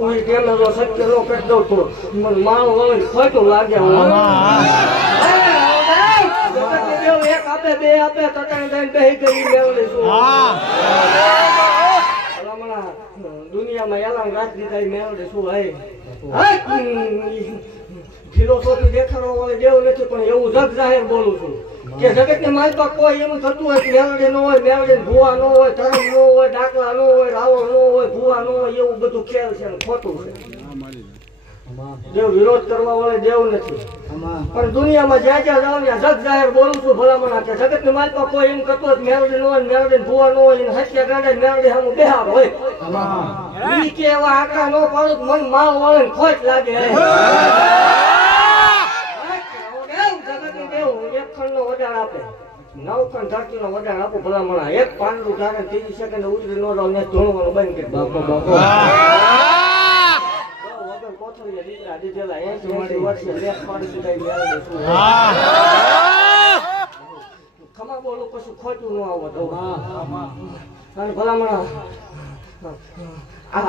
પાકું એ કેમેરો સત્ય નો કરી દઉં તો મને માણો વળીને ખોટું લાગે હું. હે, એક આપે બે આપે તટાણ દઈને બેહી ગઈ છું. દુનિયામાં એલાન રાખ દીધા ઈ મેળવે શું હે. હે, ફિલોસોફી દેખાડવા વાળી દેવ નથી પણ એવું જગ જાહેર બોલું છું. કે જગત ને માલપા કોઈ એમ થતું હોય કે મેળવે ન હોય મેળવે ભૂવા ન હોય ધર્મ ન હોય ડાકલા ન હોય રાવણ ન હોય ન એવું બધું ખેલ છે ખોટું છે દેવ વિરોધ કરવા વાળે દેવ નથી પણ દુનિયામાં જ્યાં જ્યાં જાઉં ત્યાં જગ જાહેર બોલું છું ભલામણા કે જગતની માલપા કોઈ એમ કરતો મેળવી નો મેળવે ન ભૂવા ન હોય હત્યા ગાંડે મેળવે સામું બેહાર હોય ઈ કે એવા આંકડા ન પાડું મન માલ વળે ને ખોટ લાગે જગતની દેવ એક ખંડનો વડાળ આપે નવ ખંડ ધરતીનો વડાણ આપો ભલામણા એક પાંડુ ધારે ત્રીજી સેકન્ડ ઉતરી નો રહો ને ધોણવાનું બંધ કરી બાપો બાપો. વગર દીકરા દીધેલા એંસી વર્ષે લેખ પાડી? ખમા બોલું કશું ખોટું ન આવત અને ભલામણા આ